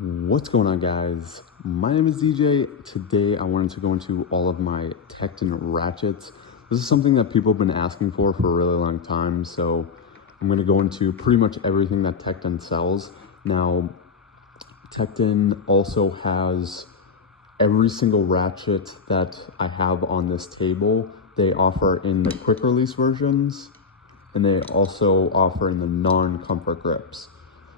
What's going on, guys? My name is DJ. Today I wanted to go into all of my Tekton ratchets. This is something that people have been asking for a really long time, so I'm going to go into pretty much everything that Tekton sells. Now, Tekton also has every single ratchet that I have on this table. They offer in the quick release versions, and they also offer in the non-comfort grips.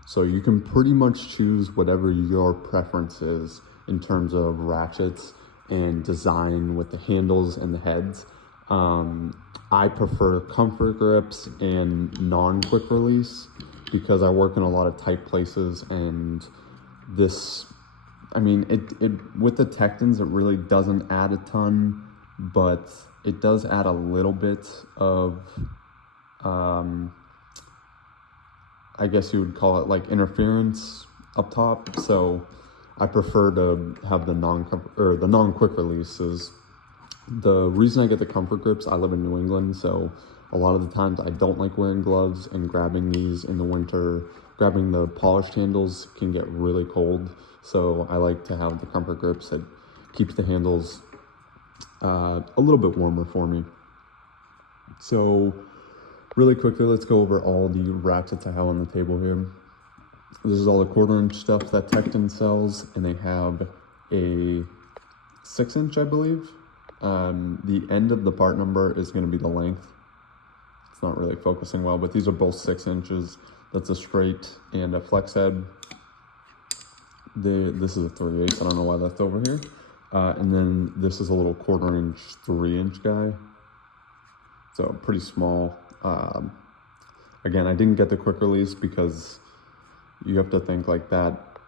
So you can pretty much choose whatever your preference is in terms of ratchets and design with the handles and the heads. I prefer comfort grips and non-quick release because I work in a lot of tight places, and this, I mean, it with the Tektons, it really doesn't add a ton, but it does add a little bit of, I guess you would call it like interference up top. So I prefer to have the non-quick releases. The reason I get the comfort grips, I live in New England, so a lot of the times I don't like wearing gloves, and grabbing these in the winter, grabbing the polished handles can get really cold. So I like to have the comfort grips that keeps the handles a little bit warmer for me. So really quickly, let's go over all the ratchets I have on the table here. This is all the 1/4" stuff that Tekton sells, and they have a 6" I believe. The end of the part number is going to be the length. It's not really focusing well, but these are both 6". That's a straight and a flex head. This is a 3/8. I don't know why that's over here. And then this is a little 1/4" 3" guy. So pretty small. Again, I didn't get the quick release because you have to think like that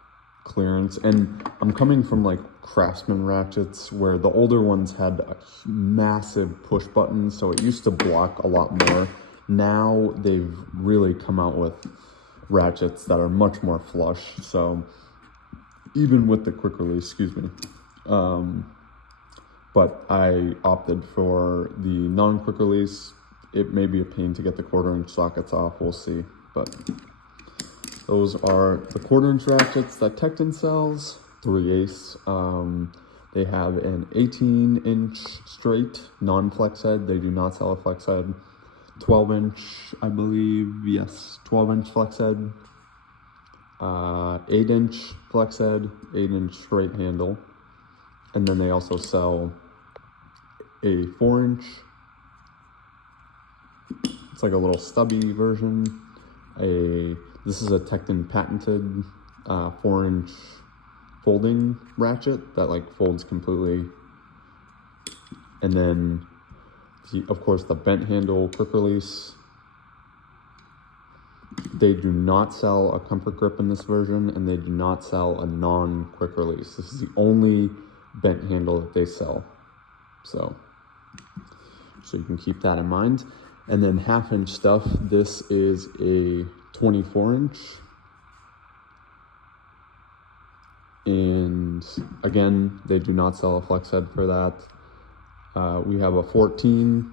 clearance. And I'm coming from like Craftsman ratchets where the older ones had a massive push button, so it used to block a lot more. Now they've really come out with ratchets that are much more flush. So even with the quick release, excuse me. But I opted for the non-quick release. It may be a pain to get the 1/4" sockets off, we'll see. But those are the 1/4" ratchets that Tekton sells, 3/8. They have an 18" straight non-flex head. They do not sell a flex head. 12" I believe, yes, 12" flex head. 8" flex head, 8" straight handle. And then they also sell a 4". It's like a little stubby version. This is a Tekton patented 4" folding ratchet that like folds completely. And then, of course, the bent handle quick release. They do not sell a comfort grip in this version, and they do not sell a non-quick release. This is the only bent handle that they sell. So you can keep that in mind. And then 1/2" stuff, this is a 24". And again, they do not sell a flex head for that. We have a 14".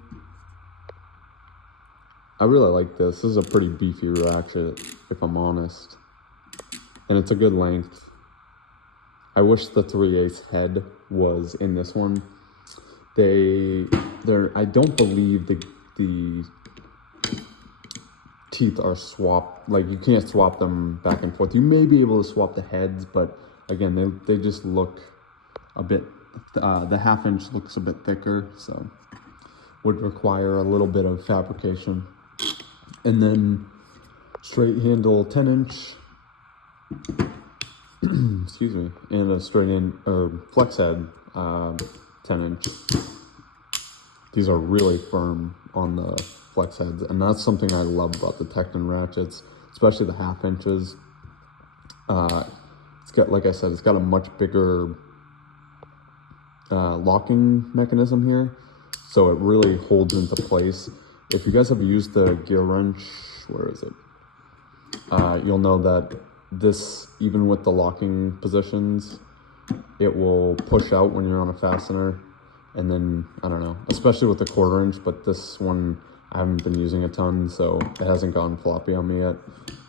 I really like this. This is a pretty beefy ratchet, if I'm honest. And it's a good length. I wish the 3/8 head was in this one. I don't believe the teeth are swapped. Like, you can't swap them back and forth. You may be able to swap the heads, but again, they just look a bit, the 1/2" looks a bit thicker, so would require a little bit of fabrication. And then straight handle 10". Excuse me, and a flex head 10". These are really firm on the flex heads, and that's something I love about the Tekton ratchets, especially the 1/2". It's got, like I said, it's got a much bigger locking mechanism here, so it really holds into place. If you guys have used the gear wrench, where is it? You'll know that this, even with the locking positions, it will push out when you're on a fastener. And then, I don't know, especially with the 1/4", but this one I haven't been using a ton, so it hasn't gone floppy on me yet.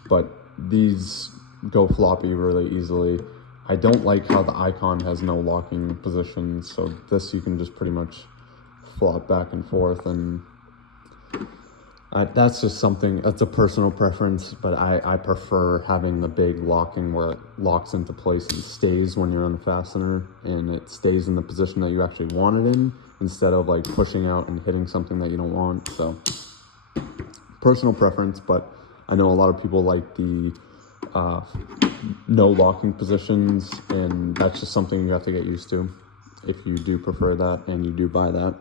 But these go floppy really easily. I don't like how the icon has no locking position, so this you can just pretty much flop back and forth, and that's just something, that's a personal preference, but I prefer having the big locking where it locks into place and stays when you're on the fastener, and it stays in the position that you actually want it in, instead of like pushing out and hitting something that you don't want. So personal preference, but I know a lot of people like the no locking positions, and that's just something you have to get used to if you do prefer that and you do buy that.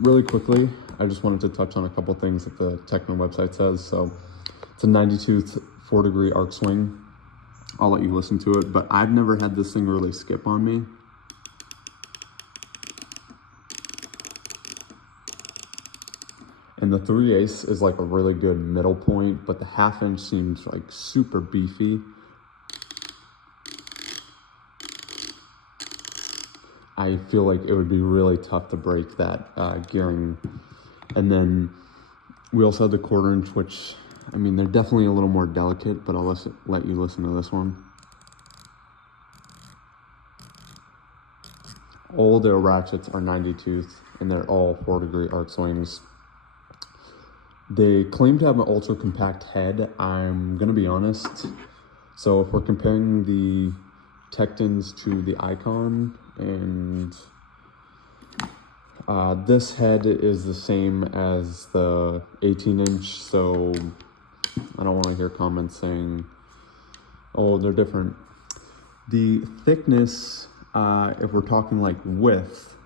Really quickly, I just wanted to touch on a couple things that the Tekton website says. So it's a 92th 4-degree arc swing. I'll let you listen to it, but I've never had this thing really skip on me. And the 3/8 is like a really good middle point, but the 1/2 inch seems like super beefy. I feel like it would be really tough to break that gearing. And then we also have the 1/4 inch, which, I mean, they're definitely a little more delicate, but I'll let you listen to this one. All their ratchets are 90-tooth, and they're all 4-degree arc swings. They claim to have an ultra compact head. I'm gonna be honest. So if we're comparing the Tektons to the Icon, and this head is the same as the 18-inch, so I don't want to hear comments saying, oh, they're different. The thickness, if we're talking like width,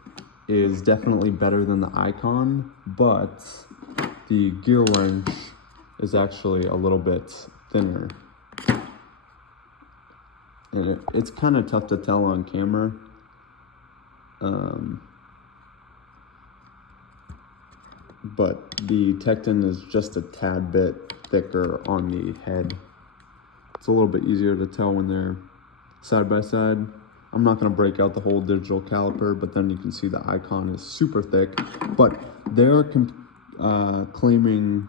is definitely better than the Icon, but the gear wrench is actually a little bit thinner. And it's kind of tough to tell on camera. But the Tekton is just a tad bit thicker on the head. It's a little bit easier to tell when they're side by side. I'm not going to break out the whole digital caliper, but then you can see the Icon is super thick. But they're claiming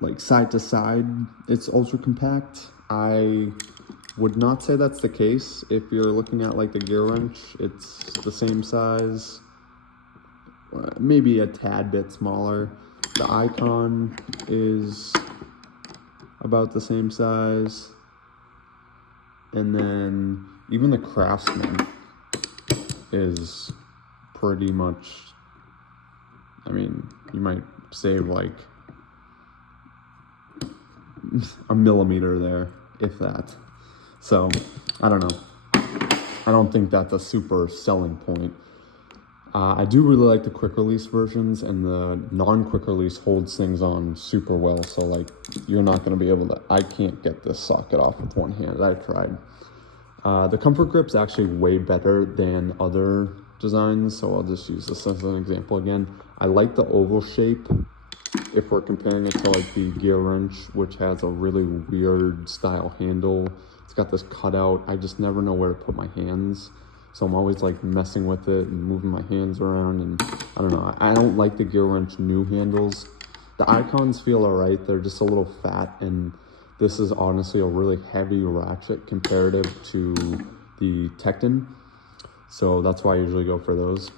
like side to side it's ultra compact. I would not say that's the case. If you're looking at like the gear wrench, it's the same size, maybe a tad bit smaller. The Icon is about the same size, and then even the Craftsman is pretty much, I mean, you might save like a millimeter there, if that. So, I don't know. I don't think that's a super selling point. I do really like the quick release versions, and the non-quick release holds things on super well. So like, you're not going to be able to, I can't get this socket off with one hand. I've tried. The comfort grip's actually way better than other designs. So I'll just use this as an example again. I like the oval shape if we're comparing it to like the gear wrench, which has a really weird style handle. It's got this cutout. I just never know where to put my hands. So I'm always like messing with it and moving my hands around, and I don't know. I don't like the gear wrench new handles. The Icons feel all right. They're just a little fat, and this is honestly a really heavy ratchet comparative to the Tekton. So that's why I usually go for those.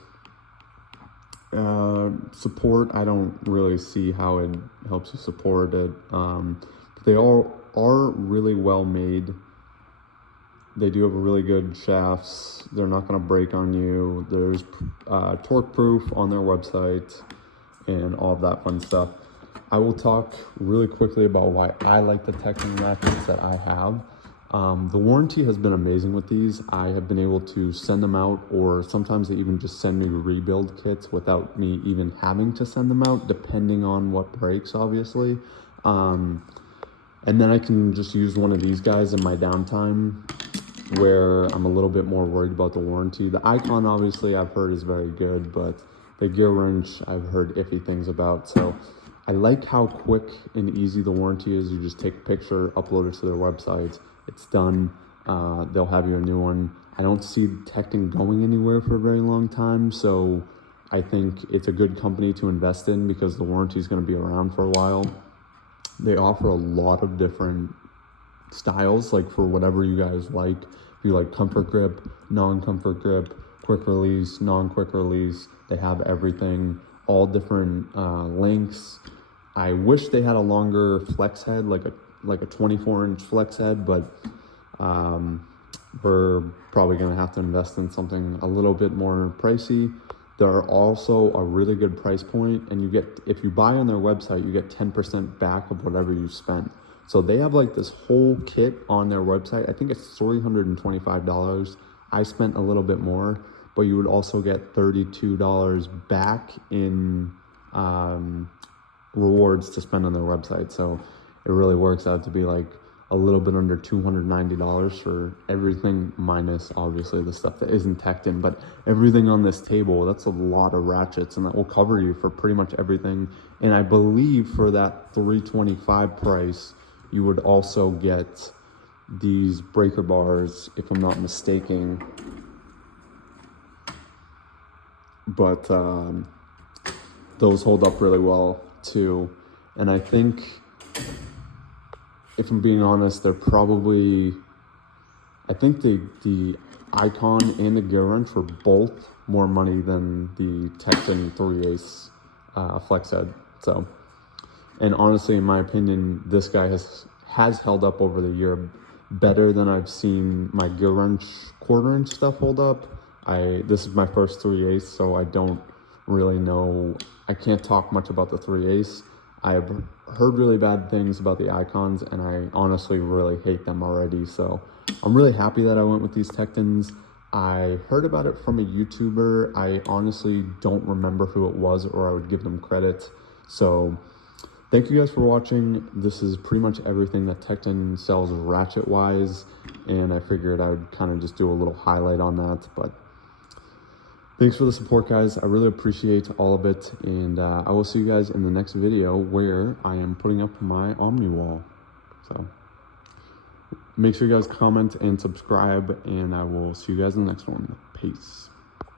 Support, I don't really see how it helps you support it. But they all are really well made. They do have really good shafts. They're not going to break on you. There's torque proof on their website and all of that fun stuff. I will talk really quickly about why I like the Tekton ratchets that I have. The warranty has been amazing with these. I have been able to send them out, or sometimes they even just send me rebuild kits without me even having to send them out, depending on what breaks, obviously. And then I can just use one of these guys in my downtime where I'm a little bit more worried about the warranty. The Icon, obviously, I've heard is very good, but the gear wrench, I've heard iffy things about. So I like how quick and easy the warranty is. You just take a picture, upload it to their website, it's done. They'll have you a new one. I don't see Tekton going anywhere for a very long time, so I think it's a good company to invest in because the warranty is going to be around for a while. They offer a lot of different styles, like for whatever you guys like. If you like comfort grip, non-comfort grip, quick release, non-quick release, they have everything, all different lengths. I wish they had a longer flex head, like a 24-inch flex head, but we're probably gonna have to invest in something a little bit more pricey. They're also a really good price point, and you get, if you buy on their website, you get 10% back of whatever you spent. So they have like this whole kit on their website. I think it's $325. I spent a little bit more, but you would also get $32 back in rewards to spend on their website. So it really works out to be like a little bit under $290 for everything, minus obviously the stuff that isn't Tekton, but everything on this table. That's a lot of ratchets, and that will cover you for pretty much everything. And I believe for that $325 price, you would also get these breaker bars, if I'm not mistaken. But those hold up really well too. And I think, if I'm being honest, they're probably, I think the Icon and the gear wrench were both more money than the Tekton 3/8 flex head. So, and honestly, in my opinion, this guy has held up over the year better than I've seen my gear wrench 1/4-inch stuff hold up. This is my first 3/8, so I don't really know. I can't talk much about the 3/8. I've heard really bad things about the Icons, and I honestly really hate them already. So I'm really happy that I went with these Tektons. I heard about it from a YouTuber. I honestly don't remember who it was, or I would give them credit. So thank you guys for watching. This is pretty much everything that Tekton sells ratchet wise, and I figured I would kind of just do a little highlight on that. But thanks for the support, guys. I really appreciate all of it, and I will see you guys in the next video where I am putting up my Omni wall. So make sure you guys comment and subscribe, and I will see you guys in the next one. Peace.